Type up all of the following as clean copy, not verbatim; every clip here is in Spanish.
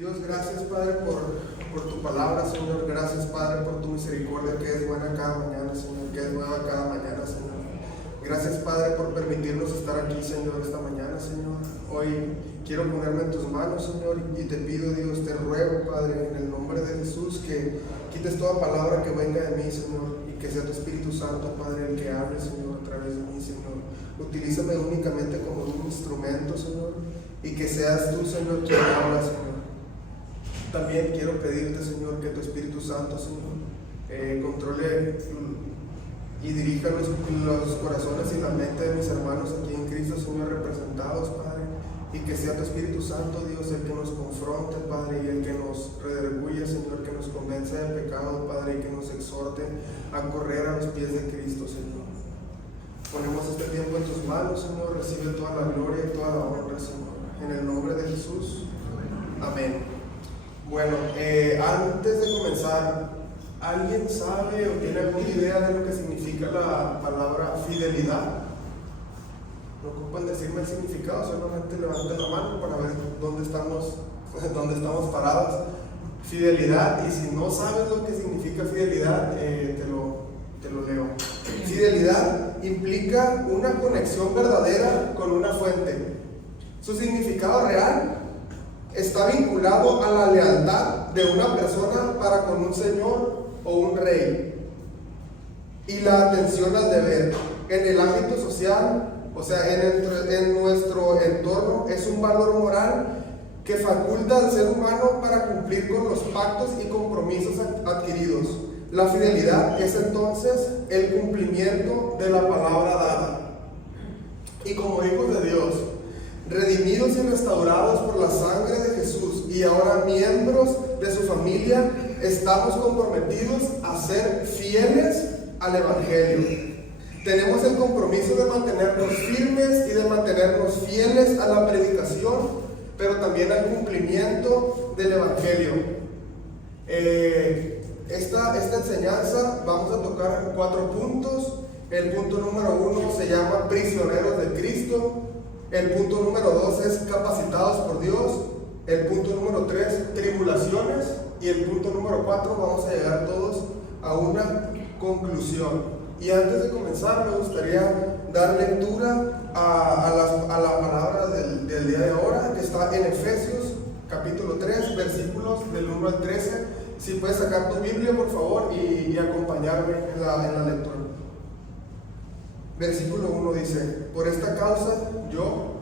Dios, gracias, Padre, por tu palabra, Señor. Gracias, Padre, por tu misericordia, que es buena cada mañana, Señor, que es nueva cada mañana, Señor. Gracias, Padre, por permitirnos estar aquí, Señor, esta mañana, Señor. Hoy quiero ponerme en tus manos, Señor, y te pido, Dios, te ruego, Padre, en el nombre de Jesús, que quites toda palabra que venga de mí, Señor, y que sea tu Espíritu Santo, Padre, el que hable, Señor, a través de mí, Señor. Utilízame únicamente como un instrumento, Señor, y que seas tú, Señor, quien habla, Señor. También quiero pedirte, Señor, que tu Espíritu Santo, Señor, controle y dirija los corazones y la mente de mis hermanos aquí en Cristo, Señor, representados, Padre, y que sea tu Espíritu Santo, Dios, el que nos confronte, Padre, y el que nos redarguya, Señor, que nos convence del pecado, Padre, y que nos exhorte a correr a los pies de Cristo, Señor. Ponemos este tiempo en tus manos, Señor, recibe toda la gloria y toda la honra, Señor, en el nombre de Jesús. Amén. Bueno, antes de comenzar, ¿alguien sabe o tiene alguna idea de lo que significa la palabra fidelidad? No ocupan decirme el significado, solamente levanten la mano para ver dónde estamos parados. Fidelidad, y si no sabes lo que significa fidelidad, te lo leo. Fidelidad implica una conexión verdadera con una fuente. Su significado real está vinculado a la lealtad de una persona para con un señor o un rey y la atención al deber. En el ámbito social, o sea, en nuestro entorno, es un valor moral que faculta al ser humano para cumplir con los pactos y compromisos adquiridos. La fidelidad es entonces el cumplimiento de la palabra dada. Y como hijos de Dios, redimidos y restaurados por la sangre de Jesús y ahora miembros de su familia, estamos comprometidos a ser fieles al Evangelio. Tenemos el compromiso de mantenernos firmes y de mantenernos fieles a la predicación, pero también al cumplimiento del Evangelio. Esta enseñanza vamos a tocar 4 puntos. El punto número 1 se llama prisioneros de Cristo. El punto número 2 es capacitados por Dios. El punto número 3, tribulaciones. Y el punto número 4, vamos a llegar todos a una conclusión. Y antes de comenzar, me gustaría dar lectura a la palabra del día de ahora, que está en Efesios, capítulo 3, versículos del 1 al 13. Si puedes sacar tu Biblia, por favor, y acompañarme en la lectura. Versículo 1 dice: por esta causa yo,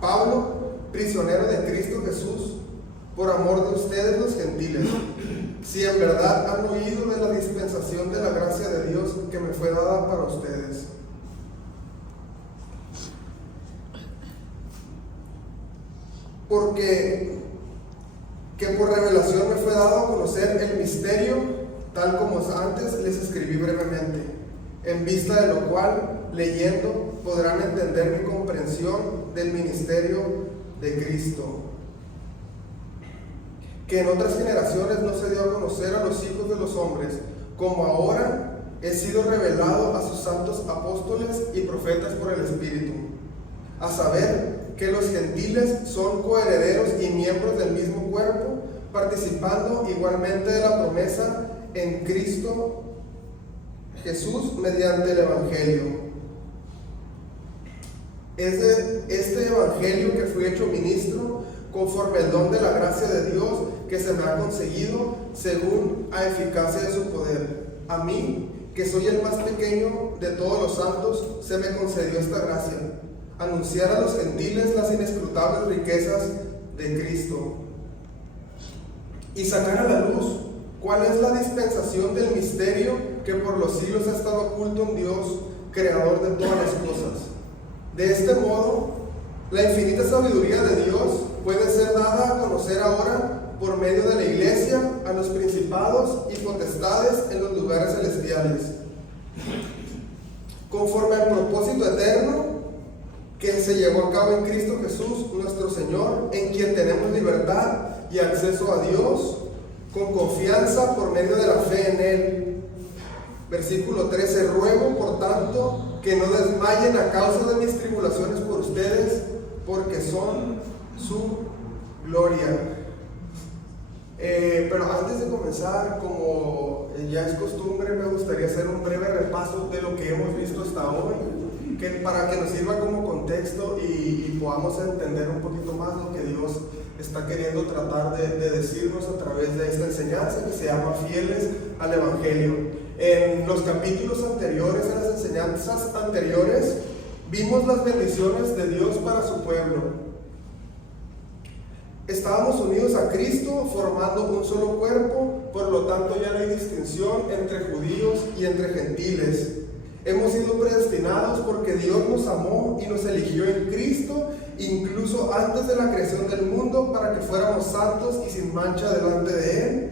Pablo, prisionero de Cristo Jesús, por amor de ustedes los gentiles, si en verdad han oído de la dispensación de la gracia de Dios que me fue dada para ustedes. Porque que por revelación me fue dado a conocer el misterio, tal como antes les escribí brevemente, en vista de lo cual, leyendo, podrán entender mi comprensión del ministerio de Cristo, que en otras generaciones no se dio a conocer a los hijos de los hombres, como ahora he sido revelado a sus santos apóstoles y profetas por el Espíritu, a saber que los gentiles son coherederos y miembros del mismo cuerpo, participando igualmente de la promesa en Cristo Jesús mediante el Evangelio. Es de este Evangelio que fui hecho ministro, conforme el don de la gracia de Dios que se me ha conseguido, según a eficacia de su poder. A mí, que soy el más pequeño de todos los santos, se me concedió esta gracia: anunciar a los gentiles las inescrutables riquezas de Cristo y sacar a la luz cuál es la dispensación del misterio que por los siglos ha estado oculto en Dios, creador de todas las cosas. De este modo, la infinita sabiduría de Dios puede ser dada a conocer ahora por medio de la Iglesia a los principados y potestades en los lugares celestiales, conforme al propósito eterno que se llevó a cabo en Cristo Jesús nuestro Señor, en quien tenemos libertad y acceso a Dios con confianza por medio de la fe en Él. Versículo 13: ruego por tanto que no desmayen a causa de mis tribulaciones por ustedes, porque son su gloria. Pero antes de comenzar, como ya es costumbre, me gustaría hacer un breve repaso de lo que hemos visto hasta hoy, para que nos sirva como contexto y podamos entender un poquito más lo que Dios está queriendo tratar de decirnos a través de esta enseñanza que se llama Fieles al Evangelio. En los capítulos anteriores, en las enseñanzas anteriores, vimos las bendiciones de Dios para su pueblo. Estábamos unidos a Cristo formando un solo cuerpo, por lo tanto ya no hay distinción entre judíos y entre gentiles. Hemos sido predestinados porque Dios nos amó y nos eligió en Cristo, incluso antes de la creación del mundo, para que fuéramos santos y sin mancha delante de Él.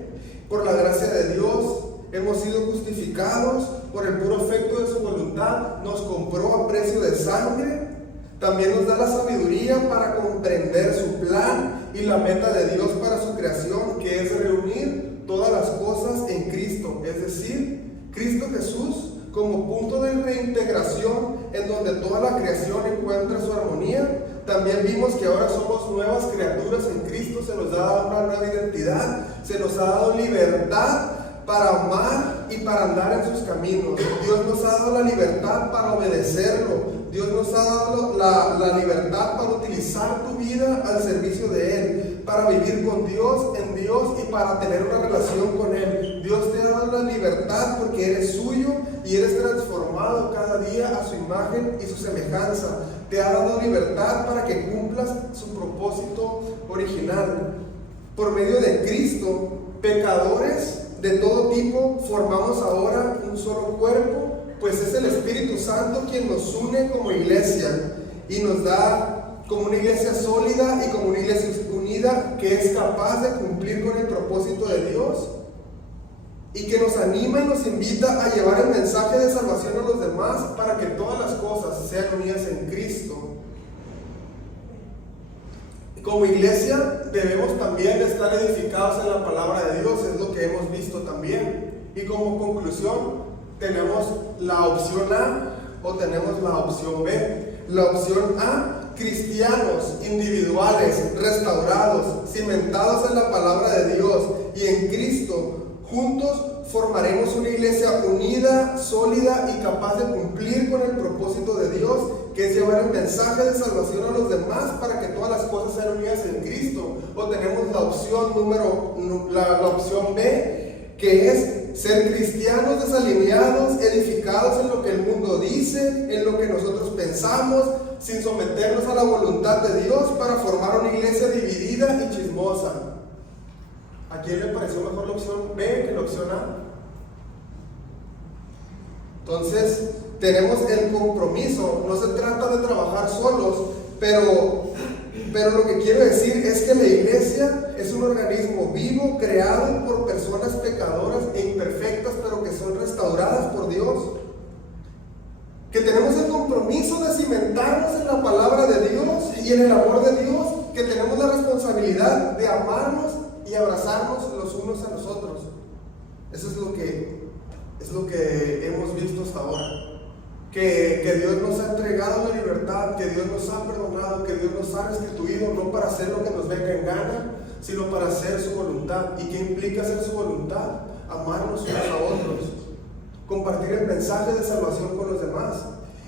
Por la gracia de Dios hemos sido justificados por el puro efecto de su voluntad, nos compró a precio de sangre. También nos da la sabiduría para comprender su plan y la meta de Dios para su creación, que es reunir todas las cosas en Cristo, es decir, Cristo Jesús como punto de reintegración en donde toda la creación encuentra su armonía. También vimos que ahora somos nuevas criaturas en Cristo, se nos da una nueva identidad, se nos ha dado libertad para amar y para andar en sus caminos. Dios nos ha dado la libertad para obedecerlo. Dios nos ha dado la libertad para utilizar tu vida al servicio de Él, para vivir con Dios, en Dios y para tener una relación con Él. Dios te ha dado la libertad porque eres suyo y eres transformado cada día a su imagen y su semejanza. Te ha dado libertad para que cumplas su propósito original. Por medio de Cristo, pecadores de todo tipo formamos ahora un solo cuerpo, pues es el Espíritu Santo quien nos une como iglesia y nos da como una iglesia sólida y como una iglesia unida que es capaz de cumplir con el propósito de Dios y que nos anima y nos invita a llevar el mensaje de salvación a los demás para que todas las cosas sean unidas en Cristo. Como iglesia debemos también estar edificados en la palabra de Dios, es lo que hemos visto también. Y como conclusión, tenemos la opción A o tenemos la opción B. La opción A, cristianos individuales, restaurados, cimentados en la palabra de Dios y en Cristo, juntos formaremos una iglesia unida, sólida y capaz de cumplir con el propósito de Dios, que es llevar el mensaje de salvación a los demás para que todas las cosas sean unidas en Cristo. O tenemos la opción B, que es ser cristianos desalineados, edificados en lo que el mundo dice, en lo que nosotros pensamos, sin someternos a la voluntad de Dios para formar una iglesia dividida y chismosa. ¿A quién le pareció mejor la opción B que la opción A? Entonces, tenemos el compromiso. No se trata de trabajar solos, pero lo que quiero decir es que la iglesia es un organismo vivo, creado por personas pecadoras e imperfectas, pero que son restauradas por Dios. Que tenemos el compromiso de cimentarnos en la palabra de Dios y en el amor de Dios, que tenemos la responsabilidad de amarnos y abrazarnos los unos a los otros. Eso es lo que hemos visto hasta ahora. Que Dios nos ha entregado la libertad, que Dios nos ha perdonado, que Dios nos ha restituido, no para hacer lo que nos venga en gana, sino para hacer su voluntad. ¿Y qué implica hacer su voluntad? Amarnos unos a otros, compartir el mensaje de salvación con los demás.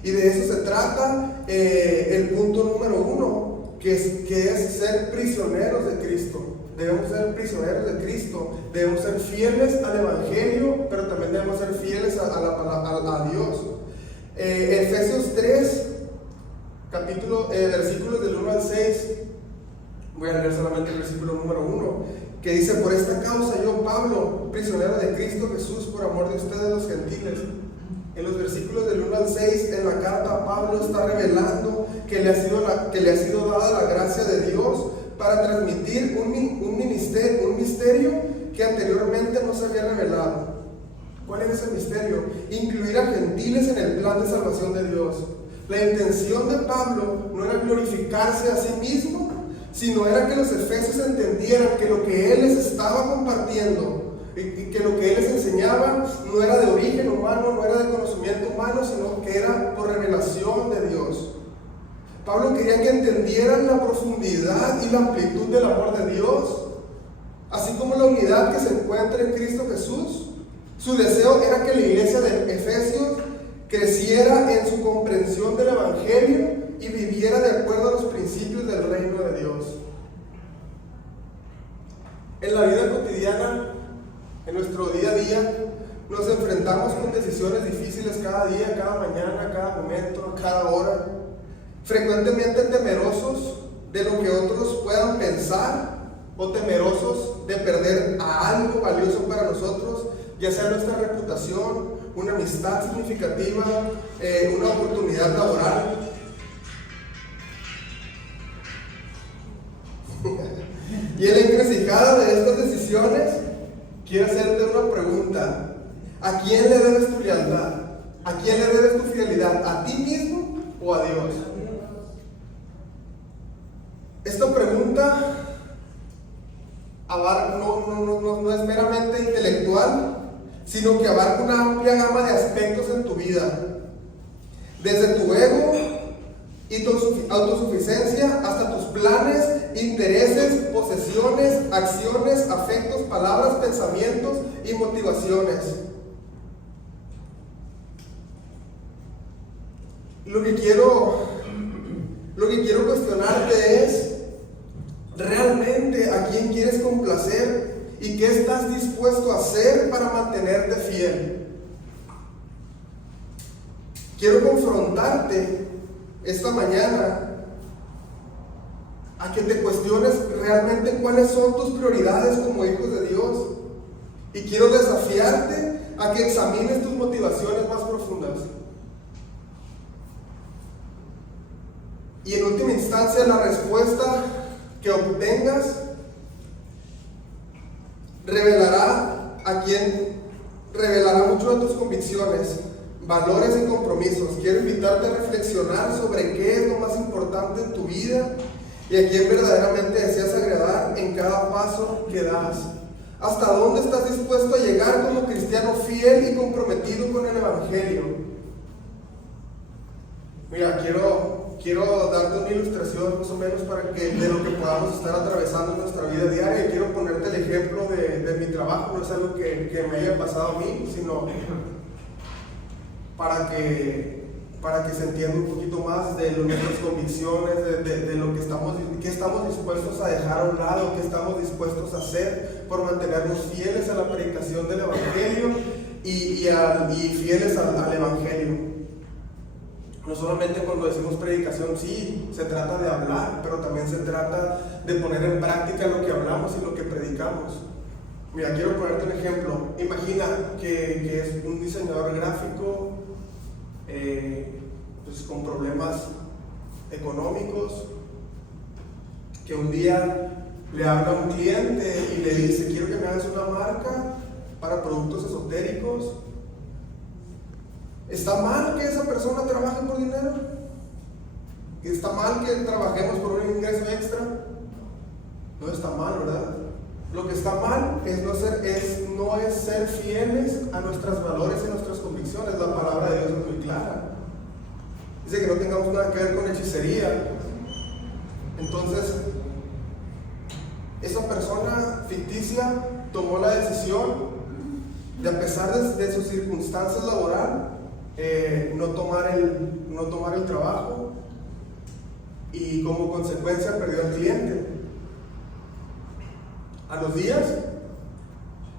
Y de eso se trata el punto número 1, que es ser prisioneros de Cristo. Debemos ser prisioneros de Cristo, debemos ser fieles al Evangelio, pero también debemos ser fieles a Dios. Efesios 3, versículos del 1 al 6, voy a leer solamente el versículo número 1, que dice: por esta causa yo, Pablo, prisionero de Cristo Jesús, por amor de ustedes los gentiles. En los versículos del 1 al 6, en la carta, Pablo está revelando que le ha sido dada la gracia de Dios para transmitir un misterio que anteriormente no se había revelado. ¿Cuál era ese misterio? Incluir a gentiles en el plan de salvación de Dios. La intención de Pablo no era glorificarse a sí mismo, sino era que los efesios entendieran que lo que él les estaba compartiendo y que lo que él les enseñaba no era de origen humano, no era de conocimiento humano, sino que era por revelación de Dios. Pablo quería que entendieran la profundidad y la amplitud del amor de Dios, así como como la unidad que se encuentra en Cristo Jesús. Su deseo era que la iglesia de Efesios creciera en su comprensión del Evangelio y viviera de acuerdo a los principios del reino de Dios. En la vida cotidiana, en nuestro día a día, nos enfrentamos con decisiones difíciles cada día, cada mañana, cada momento, cada hora, frecuentemente temerosos de lo que otros puedan pensar o temerosos de perder a algo valioso para nosotros, ya sea nuestra reputación, una amistad significativa, una oportunidad laboral. Y en la encrucijada de estas decisiones, quiero hacerte una pregunta. ¿A quién le debes tu lealtad? ¿A quién le debes tu fidelidad? ¿A ti mismo o a Dios? Esta pregunta no es meramente intelectual, sino que abarca una amplia gama de aspectos en tu vida. Desde tu ego y tu autosuficiencia hasta tus planes, intereses, posesiones, acciones, afectos, palabras, pensamientos y motivaciones. Lo que quiero cuestionarte es, ¿realmente a quién quieres complacer y qué estás dispuesto a hacer para mantenerte fiel? Quiero confrontarte esta mañana a que te cuestiones realmente cuáles son tus prioridades como hijos de Dios, y quiero desafiarte a que examines tus motivaciones más profundas. Y en última instancia, la respuesta que obtengas revelará mucho de tus convicciones, valores y compromisos. Quiero invitarte a reflexionar sobre qué es lo más importante en tu vida y a quién verdaderamente deseas agradar en cada paso que das. ¿Hasta dónde estás dispuesto a llegar como cristiano fiel y comprometido con el Evangelio? Mira, quiero darte una ilustración más o menos de lo que podamos estar atravesando en nuestra vida diaria, y quiero ponerte el ejemplo de mi trabajo. No es algo que me haya pasado a mí, sino para que se entienda un poquito más de nuestras convicciones, de lo que estamos dispuestos a dejar a un lado, qué estamos dispuestos a hacer por mantenernos fieles a la predicación del Evangelio y fieles al Evangelio. No solamente cuando decimos predicación, sí, se trata de hablar, pero también se trata de poner en práctica lo que hablamos y lo que predicamos. Mira, quiero ponerte un ejemplo. Imagina que es un diseñador gráfico pues con problemas económicos, que un día le habla a un cliente y le dice: quiero que me hagas una marca para productos esotéricos. ¿Está mal que esa persona trabaje por dinero? ¿Está mal que trabajemos por un ingreso extra? No está mal, ¿verdad? Lo que está mal es no ser fieles a nuestros valores y nuestras convicciones. La palabra de Dios es muy clara. Dice que no tengamos nada que ver con hechicería. Entonces, esa persona ficticia tomó la decisión de, a pesar de sus circunstancias laborales, no tomar el trabajo, y como consecuencia perdió al cliente. A los días,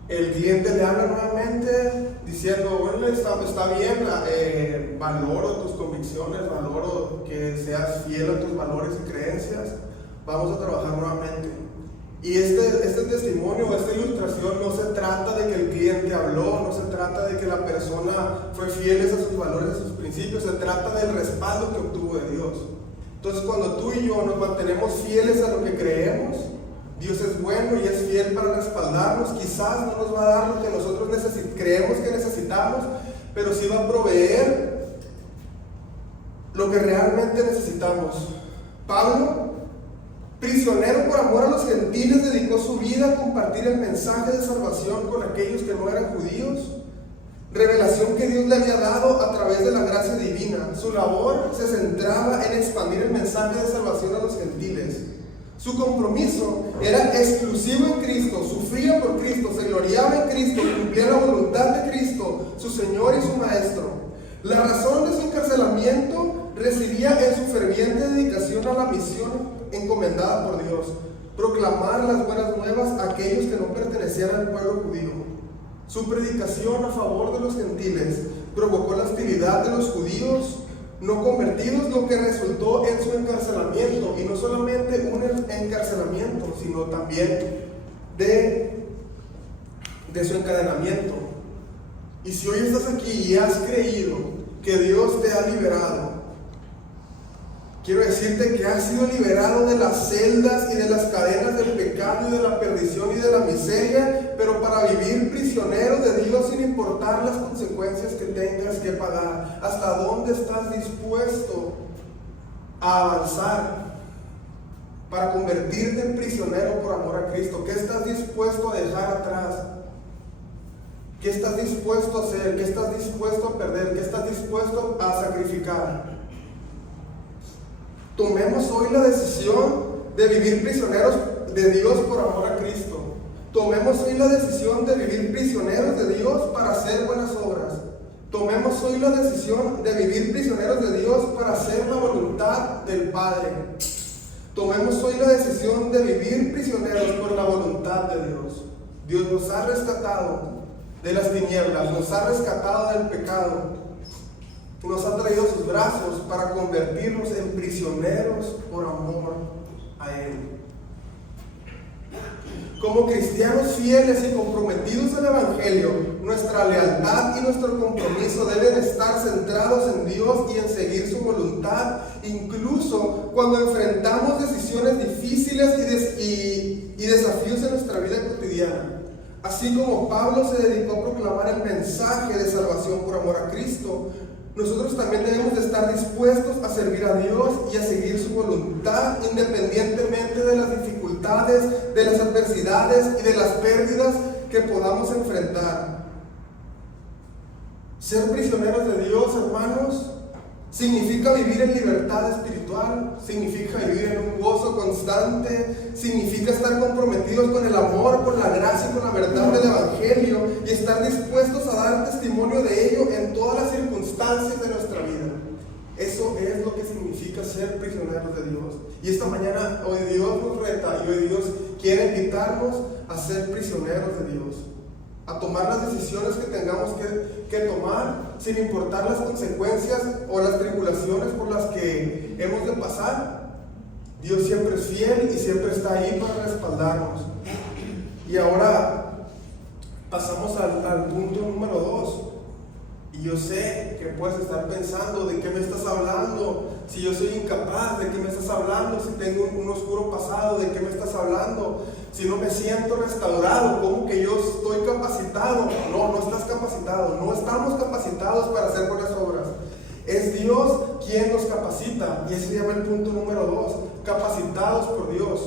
el cliente le habla nuevamente diciendo: bueno, está bien, valoro tus convicciones, valoro que seas fiel a tus valores y creencias, vamos a trabajar nuevamente. Y este testimonio, esta ilustración, no se trata de que el cliente habló, no se trata de que la persona fue fiel a sus valores, a sus principios, se trata del respaldo que obtuvo de Dios. Entonces, cuando tú y yo nos mantenemos fieles a lo que creemos, Dios es bueno y es fiel para respaldarnos. Quizás no nos va a dar lo que nosotros creemos que necesitamos, pero sí va a proveer lo que realmente necesitamos. Pablo, prisionero por amor a los gentiles, dedicó su vida a compartir el mensaje de salvación con aquellos que no eran judíos, revelación que Dios le había dado a través de la gracia divina. Su labor se centraba en expandir el mensaje de salvación a los gentiles. Su compromiso era exclusivo en Cristo, sufría por Cristo, se gloriaba en Cristo, cumplía la voluntad de Cristo, su Señor y su Maestro. La razón de su encarcelamiento residía en su ferviente dedicación a la misión encomendada por Dios: proclamar las buenas nuevas a aquellos que no pertenecían al pueblo judío. Su predicación a favor de los gentiles provocó la hostilidad de los judíos no convertidos, lo que resultó en su encarcelamiento, y no solamente un encarcelamiento, sino también de su encadenamiento. Y si hoy estás aquí y has creído que Dios te ha liberado, quiero decirte que has sido liberado de las celdas y de las cadenas del pecado y de la perdición y de la miseria, pero para vivir prisionero de Dios sin importar las consecuencias que tengas que pagar. ¿Hasta dónde estás dispuesto a avanzar para convertirte en prisionero por amor a Cristo? ¿Qué estás dispuesto a dejar atrás? ¿Qué estás dispuesto a hacer? ¿Qué estás dispuesto a perder? ¿Qué estás dispuesto a sacrificar? Tomemos hoy la decisión de vivir prisioneros de Dios por amor a Cristo. Tomemos hoy la decisión de vivir prisioneros de Dios para hacer buenas obras. Tomemos hoy la decisión de vivir prisioneros de Dios para hacer la voluntad del Padre. Tomemos hoy la decisión de vivir prisioneros por la voluntad de Dios. Dios nos ha rescatado de las tinieblas, nos ha rescatado del pecado, nos ha traído a sus brazos para convertirnos en prisioneros por amor a Él. Como cristianos fieles y comprometidos al Evangelio, nuestra lealtad y nuestro compromiso deben estar centrados en Dios y en seguir su voluntad, incluso cuando enfrentamos decisiones difíciles y desafíos en nuestra vida cotidiana. Así como Pablo se dedicó a proclamar el mensaje de salvación por amor a Cristo, nosotros también debemos de estar dispuestos a servir a Dios y a seguir su voluntad, independientemente de las dificultades, de las adversidades y de las pérdidas que podamos enfrentar. Ser prisioneros de Dios, hermanos, significa vivir en libertad espiritual, significa vivir en un gozo constante, significa estar comprometidos con el amor, con la gracia y con la verdad del Evangelio, y estar dispuestos a dar testimonio de ello en todas las circunstancias de nuestra vida. Eso es lo que significa ser prisioneros de Dios. Y esta mañana hoy Dios nos reta y hoy Dios quiere invitarnos a ser prisioneros de Dios, a tomar las decisiones que tengamos que tomar sin importar las consecuencias o las tribulaciones por las que hemos de pasar. Dios siempre es fiel y siempre está ahí para respaldarnos. Y ahora pasamos al punto número 2. Y yo sé que puedes estar pensando: ¿de qué me estás hablando? Si yo soy incapaz, ¿de qué me estás hablando? Si tengo un oscuro pasado, ¿de qué me estás hablando? Si no me siento restaurado, ¿cómo que yo estoy capacitado? No estás capacitado, no estamos capacitados para hacer buenas obras. Es Dios quien nos capacita, y ese se llama el punto número 2, capacitados por Dios.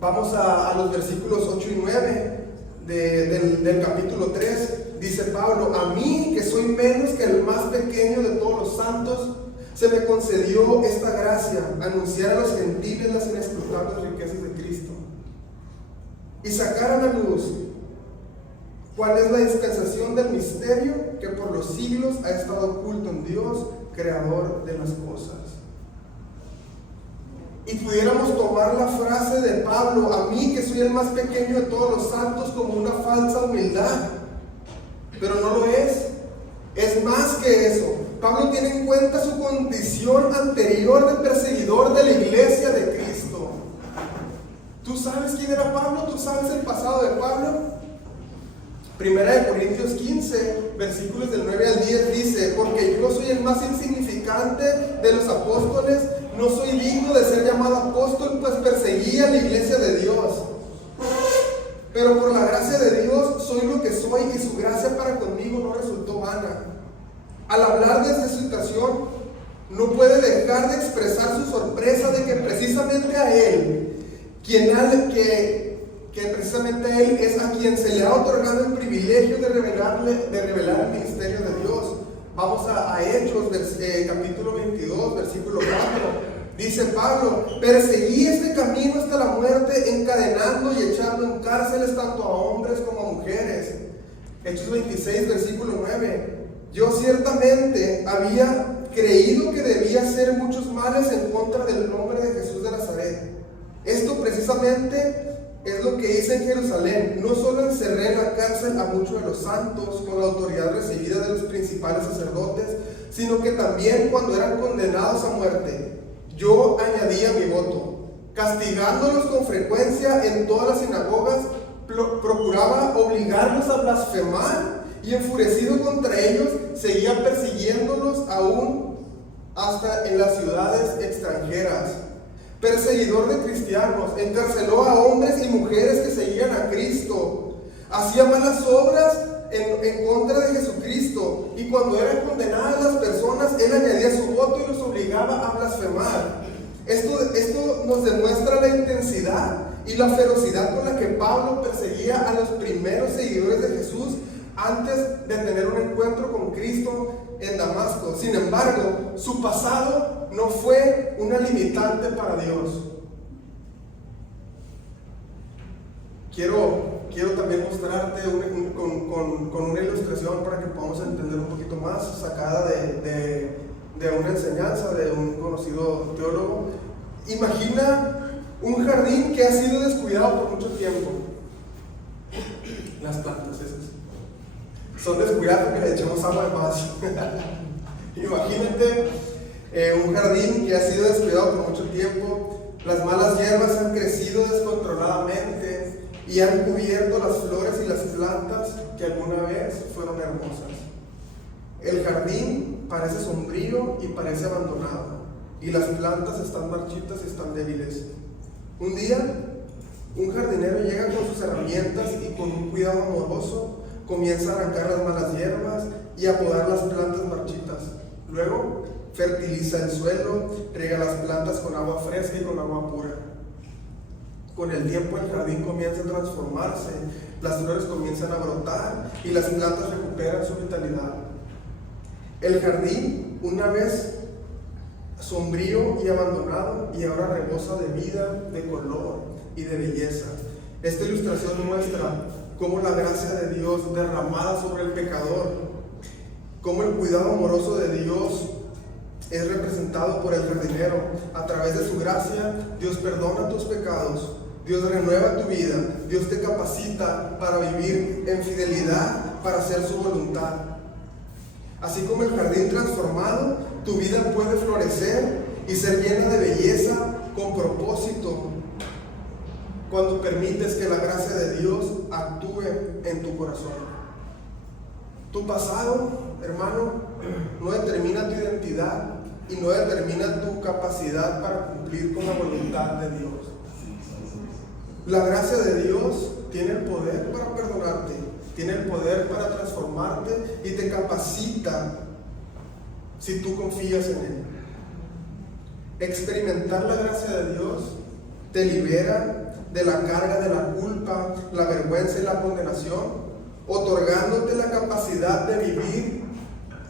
Vamos a los versículos 8 y 9 del capítulo 3. Dice Pablo: a mí, que soy menos que el más pequeño de todos los santos, se me concedió esta gracia, anunciar a los gentiles las inescrutables riquezas de Cristo y sacar a la luz cuál es la dispensación del misterio que por los siglos ha estado oculto en Dios, creador de las cosas. Y pudiéramos tomar la frase de Pablo: a mí, que soy el más pequeño de todos los santos, como una falsa humildad, pero no lo es. Es más que eso. Pablo tiene en cuenta su condición anterior de perseguidor de la iglesia de Cristo. ¿Tú sabes quién era Pablo? ¿Tú sabes el pasado de Pablo? Primera de Corintios 15, versículos del 9 al 10 dice: porque yo soy el más insignificante de los apóstoles, no soy digno de ser llamado apóstol, pues perseguía la iglesia de Dios. Pero por la gracia de Dios soy lo que soy, y su gracia para conmigo no resultó vana. Al hablar de esta situación, no puede dejar de expresar su sorpresa de que precisamente a él, precisamente a él es a quien se le ha otorgado el privilegio de revelar el ministerio de Dios. Vamos a Hechos, capítulo 22, versículo 4. Dice Pablo: perseguí este camino hasta la muerte, encadenando y echando en cárceles tanto a mujeres. Hechos 26, versículo 9. Yo ciertamente había creído que debía hacer muchos males en contra del nombre de Jesús de Nazaret. Esto precisamente es lo que hice en Jerusalén. No solo encerré en la cárcel a muchos de los santos con la autoridad recibida de los principales sacerdotes, sino que también cuando eran condenados a muerte, yo añadía mi voto, castigándolos con frecuencia en todas las sinagogas. Procuraba obligarlos a blasfemar y enfurecido contra ellos seguía persiguiéndolos aún hasta en las ciudades extranjeras. Perseguidor de cristianos, encarceló a hombres y mujeres que seguían a Cristo, hacía malas obras en contra de Jesucristo, y cuando eran condenadas las personas, él añadía su voto y los obligaba a blasfemar. Esto nos demuestra la intensidad y la ferocidad con la que Pablo perseguía a los primeros seguidores de Jesús antes de tener un encuentro con Cristo en Damasco. Sin embargo, su pasado no fue una limitante para Dios. Quiero también mostrarte con una ilustración para que podamos entender un poquito más, sacada de una enseñanza de un conocido teólogo. Imagina un jardín que ha sido descuidado por mucho tiempo. Las plantas esas son descuidadas porque le echamos agua de más. Imagínate un jardín que ha sido descuidado por mucho tiempo. Las malas hierbas han crecido descontroladamente y han cubierto las flores y las plantas que alguna vez fueron hermosas. El jardín parece sombrío y parece abandonado, y las plantas están marchitas y están débiles. Un día, un jardinero llega con sus herramientas y con un cuidado amoroso comienza a arrancar las malas hierbas y a podar las plantas marchitas. Luego, fertiliza el suelo, riega las plantas con agua fresca y con agua pura. Con el tiempo el jardín comienza a transformarse, las flores comienzan a brotar y las plantas recuperan su vitalidad. El jardín, una vez sombrío y abandonado, y ahora rebosa de vida, de color y de belleza. Esta ilustración muestra cómo la gracia de Dios derramada sobre el pecador, cómo el cuidado amoroso de Dios es representado por el jardinero. A través de su gracia, Dios perdona tus pecados, Dios renueva tu vida, Dios te capacita para vivir en fidelidad, para hacer su voluntad. Así como el jardín transformado, tu vida puede florecer y ser llena de belleza con propósito cuando permites que la gracia de Dios actúe en tu corazón. Tu pasado, hermano, no determina tu identidad y no determina tu capacidad para cumplir con la voluntad de Dios. La gracia de Dios tiene el poder para perdonarte, tiene el poder para transformarte y te capacita si tú confías en Él. Experimentar la gracia de Dios te libera de la carga de la culpa, la vergüenza y la condenación, otorgándote la capacidad de vivir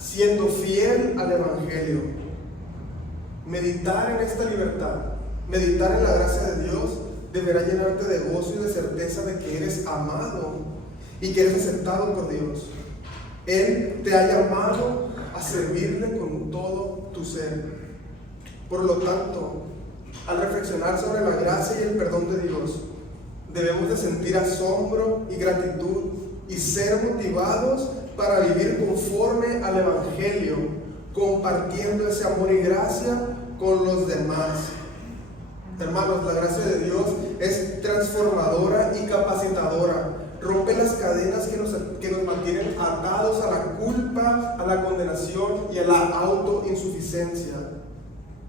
siendo fiel al Evangelio. Meditar en esta libertad, meditar en la gracia de Dios, deberá llenarte de gozo y de certeza de que eres amado y que eres aceptado por Dios. Él te ha llamado a servirle con todo tu ser. Por lo tanto, al reflexionar sobre la gracia y el perdón de Dios, debemos de sentir asombro y gratitud y ser motivados para vivir conforme al Evangelio, compartiendo ese amor y gracia con los demás. Hermanos, la gracia de Dios es transformadora y capacitadora. Rompe las cadenas que nos mantienen atados a la culpa, a la condenación y a la autoinsuficiencia.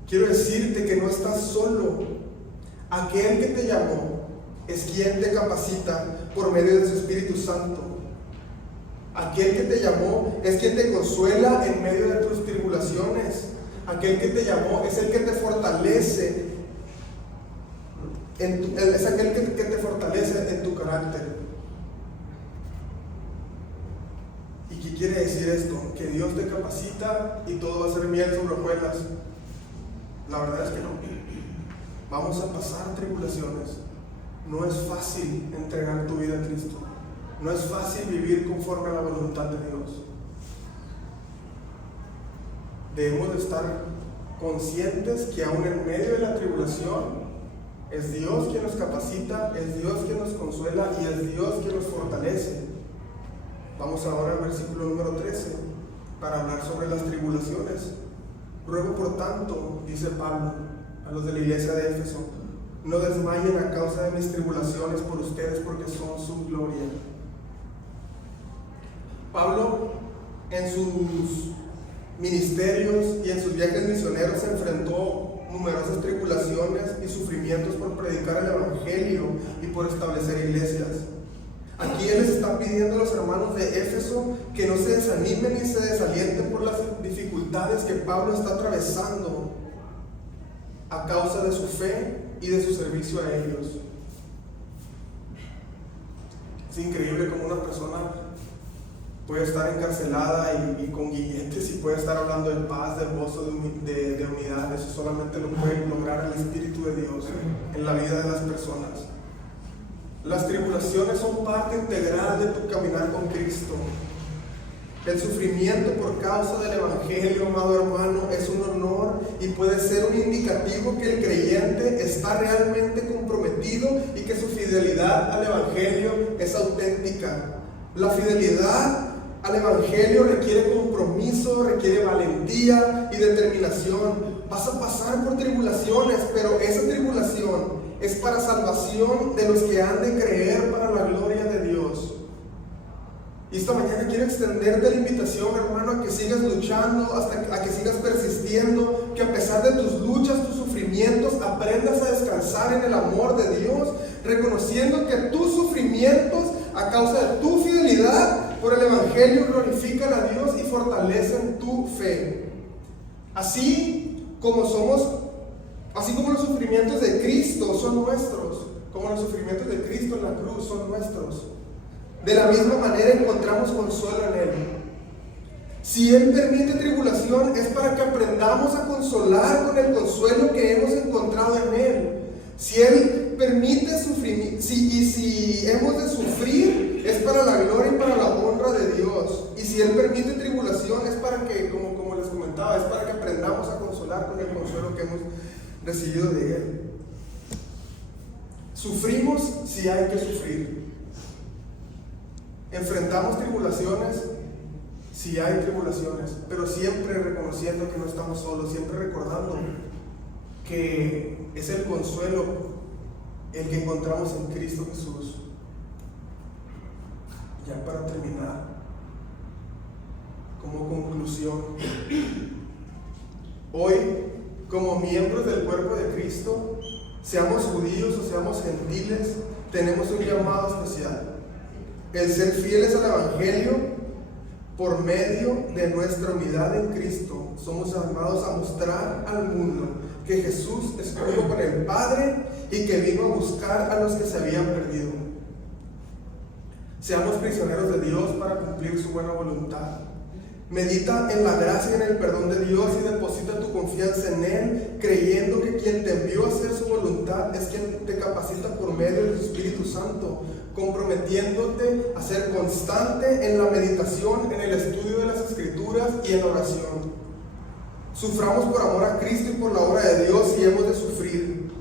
Quiero decirte que no estás solo. Aquel que te llamó es quien te capacita por medio de su Espíritu Santo. Aquel que te llamó es quien te consuela en medio de tus tribulaciones. Aquel que te llamó es el que te fortalece. Es aquel que te fortalece en tu carácter. ¿Y qué quiere decir esto? Que Dios te capacita y todo va a ser miel sobre hojuelas. La verdad es que no. Vamos a pasar tribulaciones. No es fácil entregar tu vida a Cristo. No es fácil vivir conforme a la voluntad de Dios. Debemos de estar conscientes que aún en medio de la tribulación es Dios quien nos capacita, es Dios quien nos consuela y es Dios quien nos fortalece. Vamos ahora al versículo número 13 para hablar sobre las tribulaciones. Ruego por tanto, dice Pablo a los de la iglesia de Éfeso, no desmayen a causa de mis tribulaciones por ustedes, porque son su gloria. Pablo en sus ministerios y en sus viajes misioneros se enfrentó numerosas tribulaciones y sufrimientos por predicar el evangelio y por establecer iglesias. Aquí él les está pidiendo a los hermanos de Éfeso que no se desanimen ni se desalienten por las dificultades que Pablo está atravesando a causa de su fe y de su servicio a ellos. Es increíble cómo una persona puede estar encarcelada y con guilletes y puede estar hablando de paz, de gozo, de unidad. Eso solamente lo puede lograr el Espíritu de Dios en la vida de las personas. Las tribulaciones son parte integral de tu caminar con Cristo. El sufrimiento por causa del Evangelio, amado hermano, es un honor y puede ser un indicativo que el creyente está realmente comprometido y que su fidelidad al Evangelio es auténtica. La fidelidad al Evangelio requiere compromiso, requiere valentía y determinación. Vas a pasar por tribulaciones, pero esa tribulación es para salvación de los que han de creer para la gloria de Dios. Y esta mañana quiero extenderte la invitación, hermano, a que sigas luchando, a que sigas persistiendo, que a pesar de tus luchas, tus sufrimientos, aprendas a descansar en el amor de Dios, reconociendo que tus sufrimientos, a causa de tu fidelidad por el Evangelio, glorifican a Dios y fortalecen tu fe. Así como los sufrimientos de Cristo son nuestros, como los sufrimientos de Cristo en la cruz son nuestros, de la misma manera encontramos consuelo en Él. Si Él permite tribulación, es para que aprendamos a consolar con el consuelo que hemos encontrado en Él. Si Él permite sufrir, si hemos de sufrir, es para la gloria y para la honra de Dios. Y si Él permite tribulación, es para que, como les comentaba, es para que aprendamos a consolar con el consuelo que hemos recibido de Él. Sufrimos si hay que sufrir. Enfrentamos tribulaciones si hay tribulaciones, pero siempre reconociendo que no estamos solos, siempre recordando que es el consuelo el que encontramos en Cristo Jesús. Ya para terminar, como conclusión, hoy, como miembros del cuerpo de Cristo, seamos judíos o seamos gentiles, tenemos un llamado especial: el ser fieles al Evangelio. Por medio de nuestra unidad en Cristo, somos llamados a mostrar al mundo que Jesús es uno con el Padre y que vino a buscar a los que se habían perdido. Seamos prisioneros de Dios para cumplir su buena voluntad. Medita en la gracia y en el perdón de Dios y deposita tu confianza en Él, creyendo que quien te envió a hacer su voluntad es quien te capacita por medio del Espíritu Santo, comprometiéndote a ser constante en la meditación, en el estudio de las Escrituras y en la oración. Suframos por amor a Cristo y por la obra de Dios y hemos de sufrir.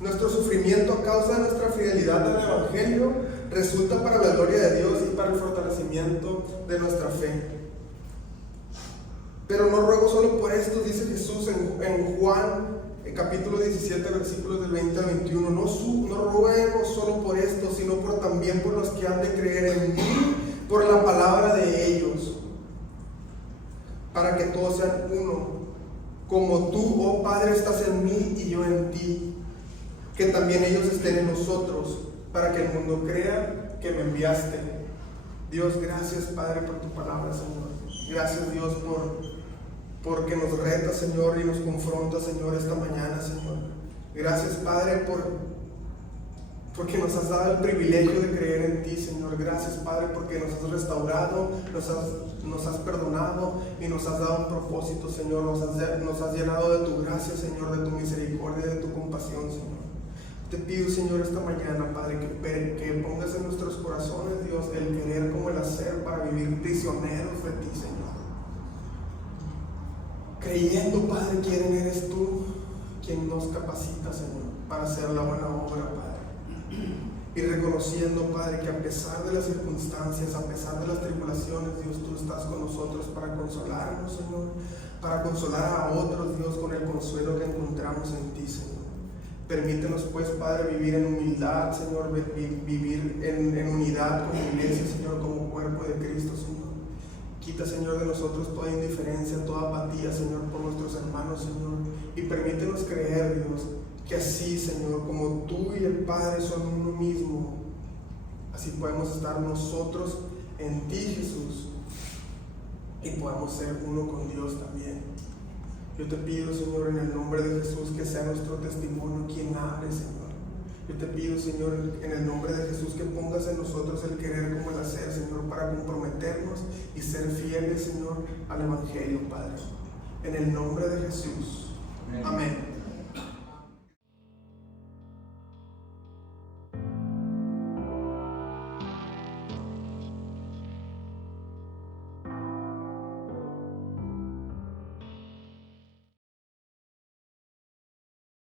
Nuestro sufrimiento a causa de nuestra fidelidad al Evangelio resulta para la gloria de Dios y para el fortalecimiento de nuestra fe. Pero no ruego solo por esto, dice Jesús en Juan, capítulo 17, versículos del 20 al 21. No ruego solo por esto, sino también por los que han de creer en mí, por la palabra de ellos, para que todos sean uno, como tú, oh Padre, estás en mí y yo en ti, que también ellos estén en nosotros, para que el mundo crea que me enviaste. Dios, gracias, Padre, por tu palabra, Señor. Gracias, Dios, porque nos reta, Señor, y nos confronta, Señor, esta mañana, Señor. Gracias, Padre, porque nos has dado el privilegio de creer en ti, Señor. Gracias, Padre, porque nos has restaurado, nos has perdonado y nos has dado un propósito, Señor. Nos has llenado de tu gracia, Señor, de tu misericordia, de tu compasión, Señor. Te pido, Señor, esta mañana, Padre, que pongas en nuestros corazones, Dios, el querer como el hacer para vivir prisioneros de ti, Señor. Creyendo, Padre, quién eres tú, quien nos capacita, Señor, para hacer la buena obra, Padre. Y reconociendo, Padre, que a pesar de las circunstancias, a pesar de las tribulaciones, Dios, tú estás con nosotros para consolarnos, Señor, para consolar a otros, Dios, con el consuelo que encontramos en ti, Señor. Permítenos, pues, Padre, vivir en humildad, Señor, vivir en unidad con la iglesia, Señor, como cuerpo de Cristo, Señor. Quita, Señor, de nosotros toda indiferencia, toda apatía, Señor, por nuestros hermanos, Señor. Y permítenos creer, Dios, que así, Señor, como tú y el Padre son uno mismo, así podemos estar nosotros en ti, Jesús, y podamos ser uno con Dios también. Yo te pido, Señor, en el nombre de Jesús, que sea nuestro testimonio quien hable, Señor. Yo te pido, Señor, en el nombre de Jesús, que pongas en nosotros el querer como el hacer, Señor, para comprometernos y ser fieles, Señor, al Evangelio, Padre. En el nombre de Jesús. Amén.